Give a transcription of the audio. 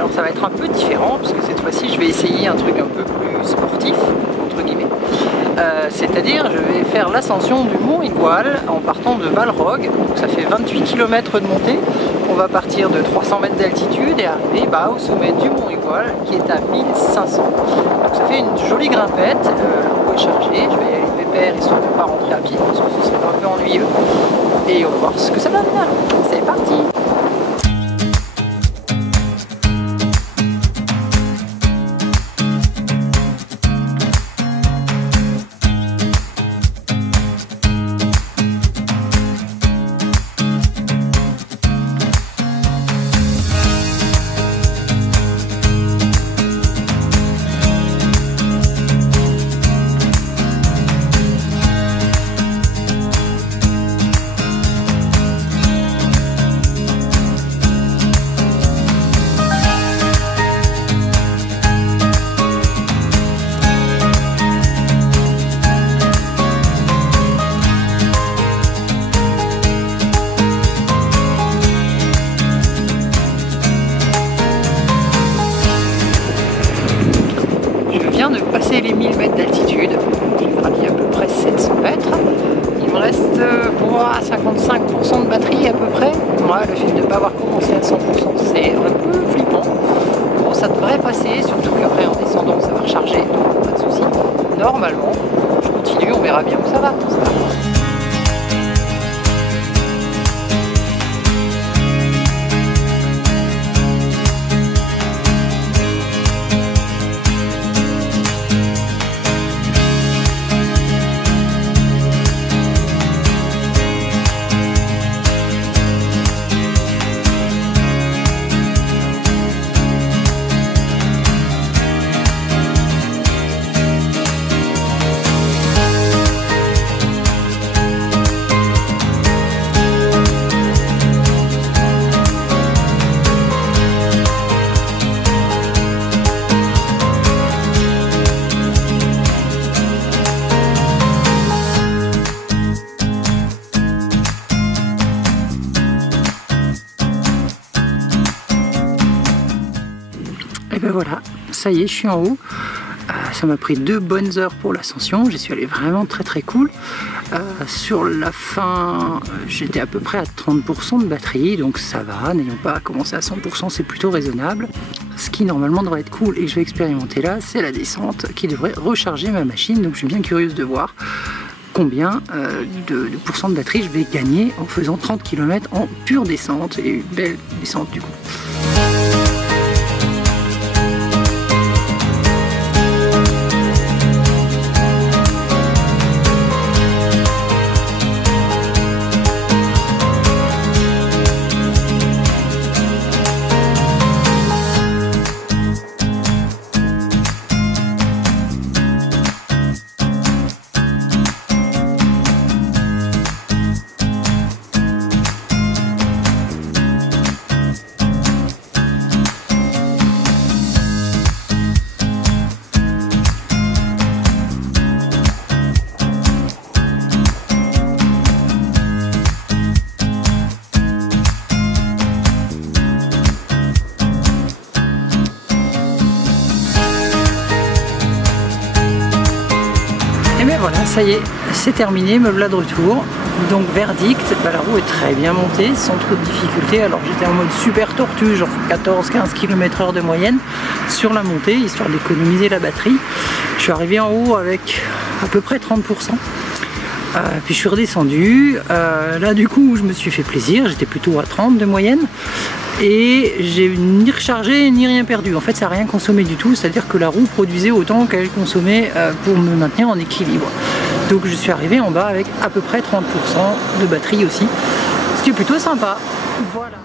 Alors ça va être un peu différent parce que cette fois-ci je vais essayer un truc un peu plus sportif, entre guillemets. C'est-à-dire je vais faire l'ascension du Mont Igual en partant de Valrog, donc ça fait 28 km de montée. On va partir de 300 mètres d'altitude et arriver au sommet du Mont Igual qui est à 1500. Donc ça fait une jolie grimpette, la roue est chargée, je vais y aller pépère histoire de ne pas rentrer à pied parce que ce serait un peu ennuyeux. Et on va voir ce que ça donne. C'est parti! De passer les 1000 mètres d'altitude, j'ai gravi à peu près 700 mètres. Il me reste pour 55% de batterie à peu près. Moi, le fait de ne pas avoir commencé à 100%, c'est un peu flippant. Bon, ça devrait passer, surtout qu'après en descendant, ça va recharger, donc pas de soucis. Normalement, je continue, on verra bien où ça va. Et ben voilà, ça y est, je suis en haut. Ça m'a pris 2 bonnes heures pour l'ascension, j'y suis allé vraiment très cool. Sur la fin, j'étais à peu près à 30% de batterie, donc ça va, n'ayant pas commencé à 100%, c'est plutôt raisonnable. Ce qui normalement devrait être cool et que je vais expérimenter là, c'est la descente qui devrait recharger ma machine, donc je suis bien curieuse de voir combien de pourcents de batterie je vais gagner en faisant 30 km en pure descente, et une belle descente du coup. Voilà, ça y est, c'est terminé, me voilà de retour. Donc verdict, la roue est très bien montée, sans trop de difficultés. Alors j'étais en mode super tortue, genre 14-15 km/h de moyenne sur la montée, histoire d'économiser la batterie. Je suis arrivé en haut avec à peu près 30%. Puis je suis redescendu. Là du coup, je me suis fait plaisir, j'étais plutôt à 30 de moyenne. Et j'ai ni rechargé ni rien perdu. En fait, ça n'a rien consommé du tout, c'est-à-dire que la roue produisait autant qu'elle consommait pour me maintenir en équilibre. Donc je suis arrivé en bas avec à peu près 30% de batterie aussi, ce qui est plutôt sympa. Voilà.